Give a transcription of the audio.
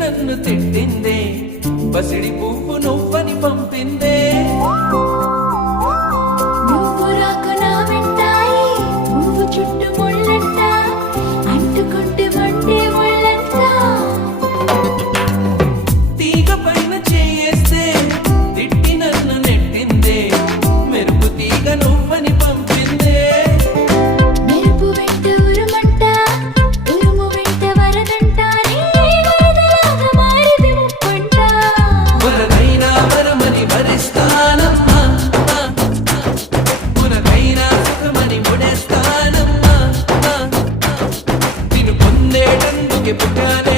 నన్ను తిట్టిందే పసిడి పువ్వు నువ్వని పంపిందే నువ్వు రాక నా వెంటాయి పువ్వు చుట్టూ ముళ్ళంట అంటుకుంటే మండే ముళ్ళంట తీగ పైన చేయేస్తే తిట్టి నన్ను నెట్టిందే మెరుపు తీగ నువ్వని పంపిందే మెరుపు వెంట ఉరుమంట ఉరుము వెంట వరదంట వరదలాగా మారిది ముప్పంట వరదైనా వరమని భరిస్తానమ్మా పునకైనా సుఖమని ముడేస్తానమ్మా నిన్ను పొందేటందుకే పుట్టాను